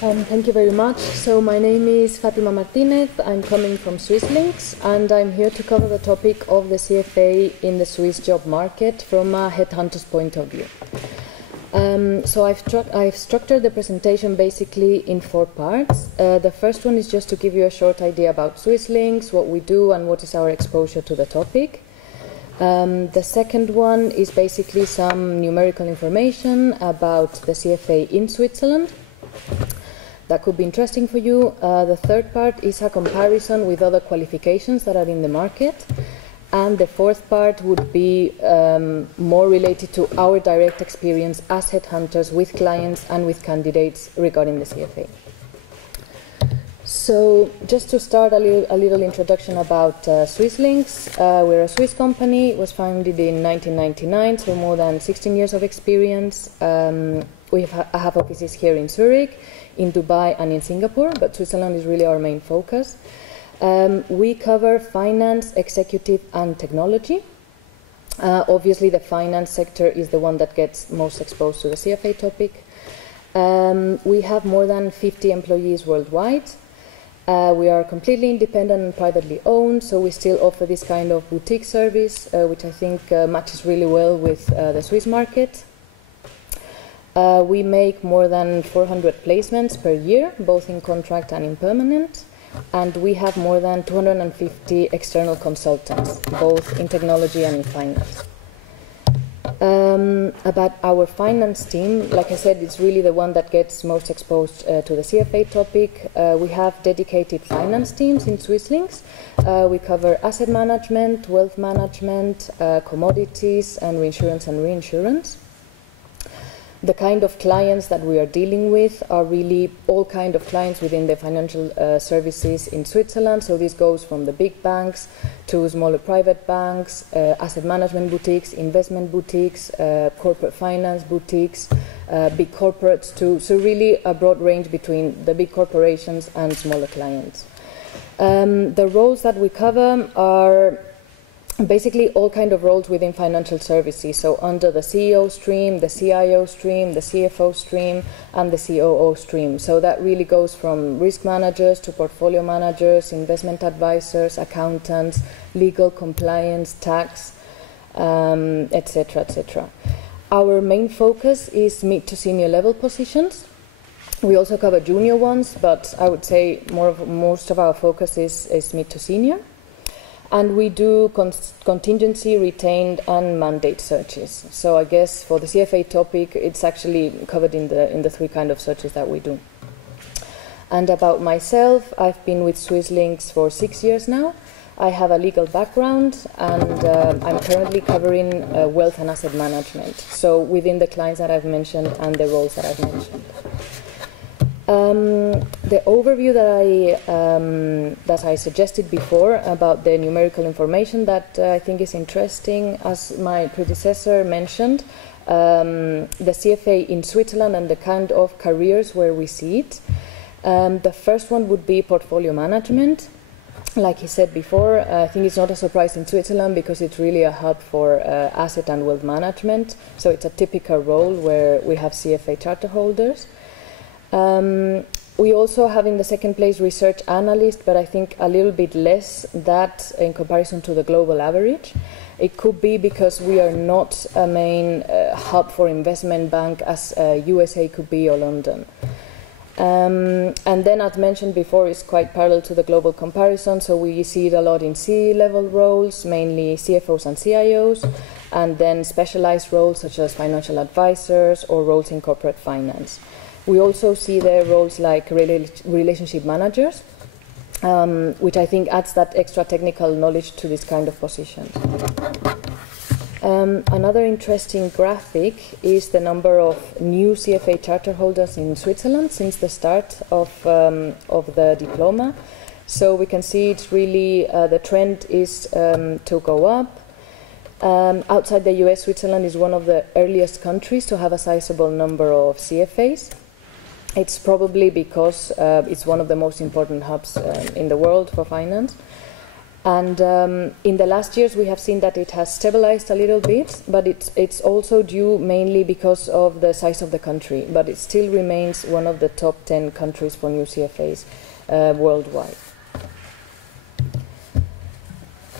Thank you very much. So my name is Fatima Martinez. I'm coming from Swisslinks, and I'm here to cover the topic of the CFA in the Swiss job market from a headhunter's point of view. So I've structured the presentation basically in 4 parts. The first one is just to give you a short idea about Swisslinks, what we do, and what is our exposure to the topic. The second one is basically some numerical information about the CFA in Switzerland. That could be interesting for you. The third part is a comparison with other qualifications that are in the market. And the fourth part would be more related to our direct experience as headhunters with clients and with candidates regarding the CFA. So just to start, a little introduction about Swisslinks. We're a Swiss company. It was founded in 1999, so more than 16 years of experience. I have offices here in Zurich, in Dubai and in Singapore, but Switzerland is really our main focus. We cover finance, executive and technology. Obviously the finance sector is the one that gets most exposed to the CFA topic. We have more than 50 employees worldwide. We are completely independent and privately owned, so we still offer this kind of boutique service, which I think matches really well with the Swiss market. We make more than 400 placements per year, both in contract and in permanent, and we have more than 250 external consultants, both in technology and in finance. About our finance team, like I said, it's really the one that gets most exposed to the CFA topic. We have dedicated finance teams in Swisslinks. We cover asset management, wealth management, commodities, and reinsurance and reinsurance. The kind of clients that we are dealing with are really all kind of clients within the financial services in Switzerland. So this goes from the big banks to smaller private banks, asset management boutiques, investment boutiques, corporate finance boutiques, big corporates too. So really a broad range between the big corporations and smaller clients. The roles that we cover are basically all kind of roles within financial services, so under the CEO stream, the CIO stream, the CFO stream, and the COO stream. So that really goes from risk managers to portfolio managers, investment advisors, accountants, legal, compliance, tax, etc., etc. Our main focus is mid to senior level positions. We also cover junior ones, but I would say most of our focus is mid to senior. And we do contingency, retained, and mandate searches. So I guess for the CFA topic, it's actually covered in the 3 kind of searches that we do. And about myself, I've been with Swisslinks for 6 years now. I have a legal background, and I'm currently covering wealth and asset management. So within the clients that I've mentioned and the roles that I've mentioned. The overview that I suggested before about the numerical information that I think is interesting, as my predecessor mentioned, the CFA in Switzerland and the kind of careers where we see it. The first one would be portfolio management. Like he said before, I think it's not a surprise in Switzerland because it's really a hub for asset and wealth management. So it's a typical role where we have CFA charter holders. We also have in the second place research analyst, but I think a little bit less that in comparison to the global average. It could be because we are not a main hub for investment bank as USA could be or London. And then, as mentioned before, it's quite parallel to the global comparison, so we see it a lot in C-level roles, mainly CFOs and CIOs, and then specialized roles such as financial advisors or roles in corporate finance. We also see there roles like relationship managers, which I think adds that extra technical knowledge to this kind of positions. Another interesting graphic is the number of new CFA charter holders in Switzerland since the start of the diploma. So we can see it's really, the trend is to go up. Outside the US, Switzerland is one of the earliest countries to have a sizable number of CFAs. It's probably because it's one of the most important hubs in the world for finance. And in the last years, we have seen that it has stabilized a little bit, but it's also due mainly because of the size of the country. But it still remains one of the top 10 countries for new CFAs worldwide.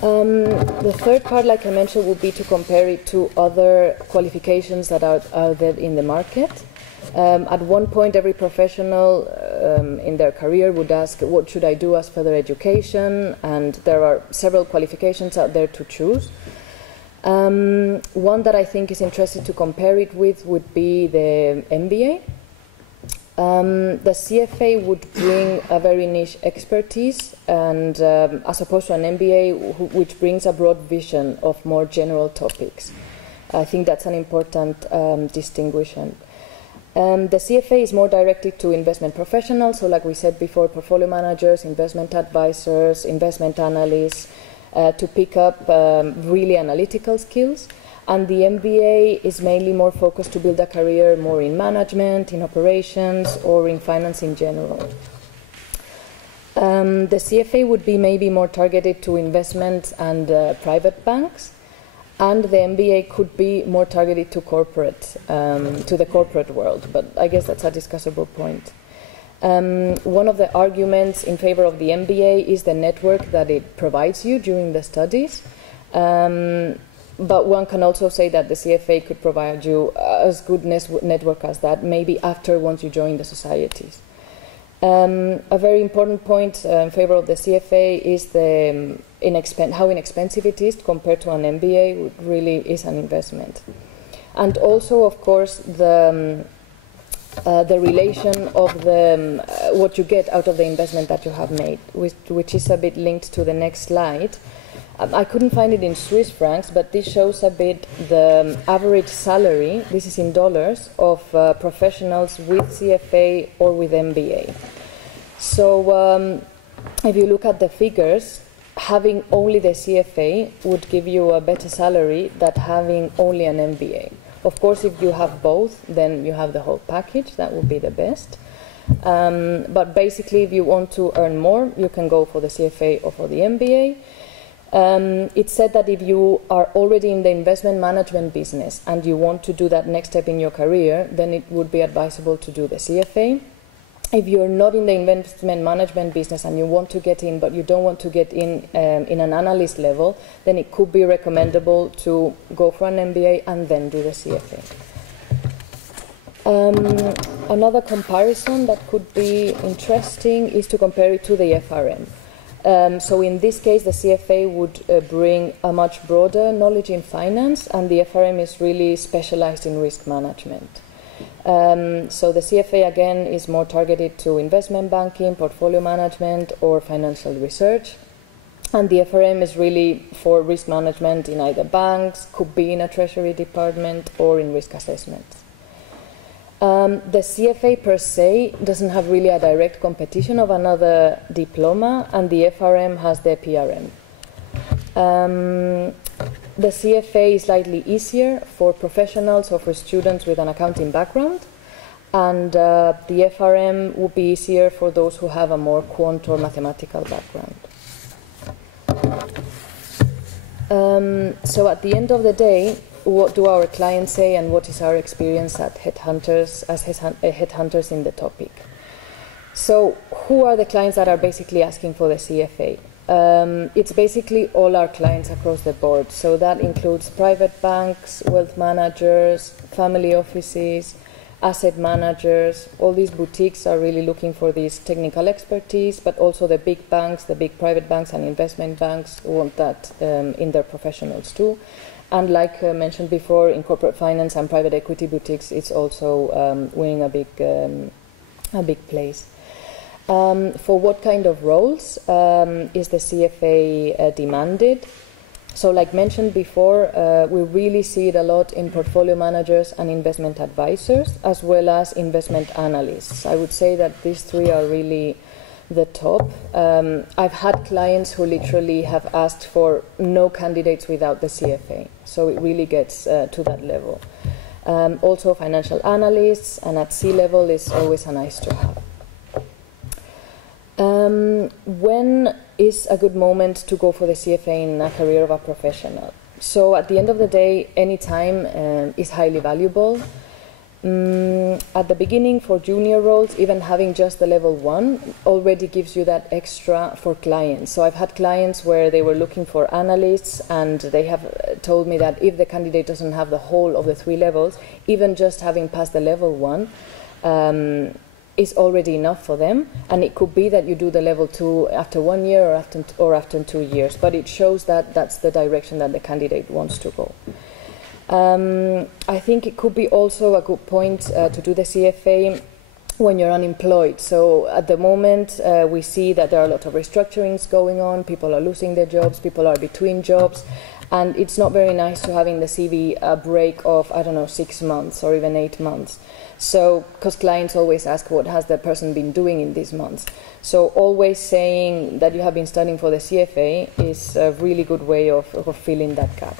The third part, like I mentioned, would be to compare it to other qualifications that are there in the market. At one point, every professional in their career would ask, what should I do as further education? And there are several qualifications out there to choose. One that I think is interesting to compare it with would be the MBA. The CFA would bring a very niche expertise, and as opposed to an MBA, which brings a broad vision of more general topics. I think that's an important distinction. The CFA is more directed to investment professionals, so like we said before, portfolio managers, investment advisors, investment analysts, to pick up really analytical skills. And the MBA is mainly more focused to build a career more in management, in operations, or in finance in general. The CFA would be maybe more targeted to investments and private banks, and the MBA could be more targeted to corporate, to the corporate world, but I guess that's a discussable point. One of the arguments in favor of the MBA is the network that it provides you during the studies. But one can also say that the CFA could provide you as good network as that, maybe after once you join the societies. A very important point in favor of the CFA is the how inexpensive it is compared to an MBA. It really is an investment. And also, of course, the relation of the what you get out of the investment that you have made, which is a bit linked to the next slide. I couldn't find it in Swiss francs, but this shows a bit the average salary, this is in dollars, of professionals with CFA or with MBA. So if you look at the figures, having only the CFA would give you a better salary than having only an MBA. Of course, if you have both, then you have the whole package. That would be the best. But basically, if you want to earn more, you can go for the CFA or for the MBA. It's said that if you are already in the investment management business and you want to do that next step in your career, then it would be advisable to do the CFA. If you're not in the investment management business and you want to get in, but you don't want to get in an analyst level, then it could be recommendable to go for an MBA and then do the CFA. Another comparison that could be interesting is to compare it to the FRM. So in this case, the CFA would bring a much broader knowledge in finance, and the FRM is really specialized in risk management. So the CFA, again, is more targeted to investment banking, portfolio management, or financial research. And the FRM is really for risk management in either banks, could be in a treasury department, or in risk assessments. The CFA per se doesn't have really a direct competition of another diploma, and the FRM has the PRM. The CFA is slightly easier for professionals or for students with an accounting background, and the FRM would be easier for those who have a more quant or mathematical background. So at the end of the day, what do our clients say, and what is our experience at headhunters, as headhunters in the topic? So who are the clients that are basically asking for the CFA? It's basically all our clients across the board. So that includes private banks, wealth managers, family offices, asset managers. All these boutiques are really looking for this technical expertise, but also the big banks, the big private banks and investment banks want that in their professionals too. And like mentioned before, in corporate finance and private equity boutiques, it's also winning a big place. For what kind of roles is the CFA demanded? So like mentioned before, we really see it a lot in portfolio managers and investment advisors, as well as investment analysts. I would say that these three are really the top. I've had clients who literally have asked for no candidates without the CFA, so it really gets to that level. Also financial analysts, and at C level is always a nice to have. When is a good moment to go for the CFA in a career of a professional? So at the end of the day, any time is highly valuable. At the beginning, for junior roles, even having just the level 1 already gives you that extra for clients. So I've had clients where they were looking for analysts, and they have told me that if the candidate doesn't have the whole of the 3 levels, even just having passed the level 1 is already enough for them. And it could be that you do the level 2 after 1 year or after 2 years, but it shows that that's the direction that the candidate wants to go. I think it could be also a good point to do the CFA when you're unemployed. So at the moment, we see that there are a lot of restructurings going on, people are losing their jobs, people are between jobs, and it's not very nice to have in the CV a break of, I don't know, 6 months or even 8 months. So, because clients always ask, what has the person been doing in these months? So always saying that you have been studying for the CFA is a really good way of filling that gap.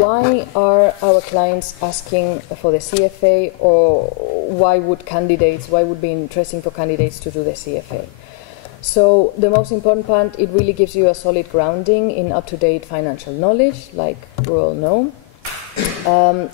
Why are our clients asking for the CFA, or why would be interesting for candidates to do the CFA? So the most important part, it really gives you a solid grounding in up-to-date financial knowledge, like we all know.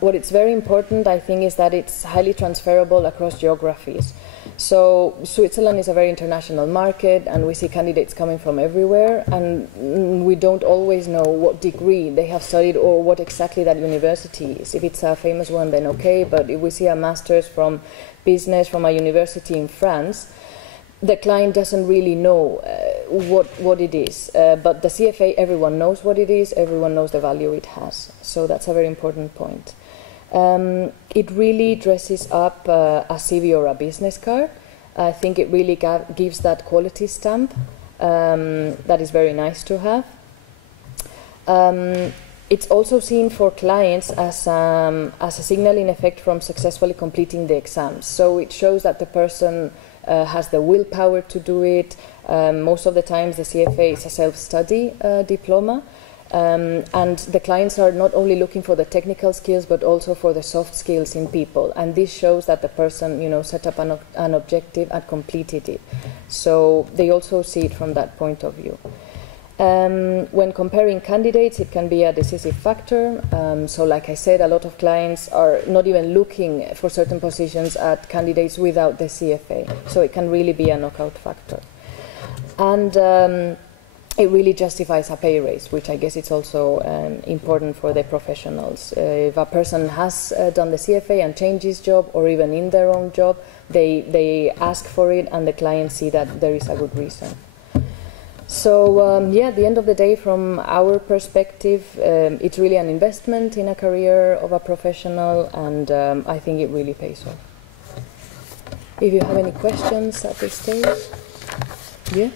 What it's very important, I think, is that it's highly transferable across geographies. So Switzerland is a very international market, and we see candidates coming from everywhere, and we don't always know what degree they have studied or what exactly that university is. If it's a famous one, then okay, but if we see a master's from business from a university in France, the client doesn't really know what it is. But the CFA, everyone knows what it is, everyone knows the value it has. So that's a very important point. It really dresses up a CV or a business card. I think it really gives that quality stamp that is very nice to have. It's also seen for clients as a signaling effect from successfully completing the exams. So it shows that the person has the willpower to do it. Most of the times the CFA is a self-study diploma. And the clients are not only looking for the technical skills, but also for the soft skills in people. And this shows that the person, set up an objective and completed it. So they also see it from that point of view. When comparing candidates, it can be a decisive factor. So like I said, a lot of clients are not even looking for certain positions at candidates without the CFA. So it can really be a knockout factor. And it really justifies a pay raise, which I guess it's also important for the professionals. If a person has done the CFA and changed his job, or even in their own job, they ask for it, and the clients see that there is a good reason. So at the end of the day, from our perspective, it's really an investment in a career of a professional, and I think it really pays off. If you have any questions at this stage? Yes?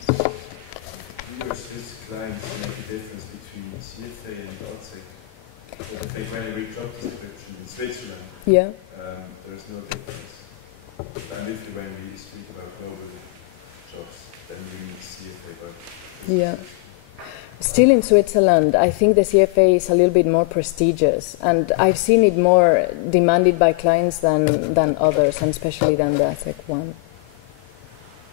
Your Swiss clients make a difference between CFA and outside. So if they when I read job description in Switzerland, there's no difference. And if when we speak about global jobs, then we need CFA. But still in Switzerland, I think the CFA is a little bit more prestigious, and I've seen it more demanded by clients than others, and especially than the ASEC one.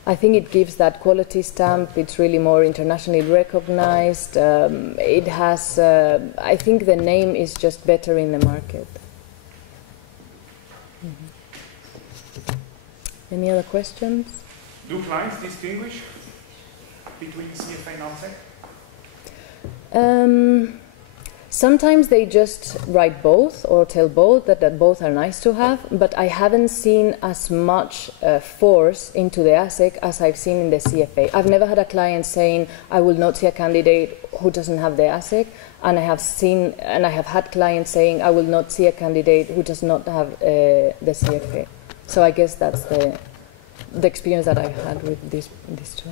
I think it gives that quality stamp. It's really more internationally recognized. It has, I think the name is just better in the market. Any other questions? Do clients distinguish between CFA and ASEC? Sometimes they just write both or tell both that both are nice to have, but I haven't seen as much force into the ASEC as I've seen in the CFA. I've never had a client saying, I will not see a candidate who doesn't have the ASEC, and I have had clients saying, I will not see a candidate who does not have the CFA. So I guess that's the experience that I've had with these two.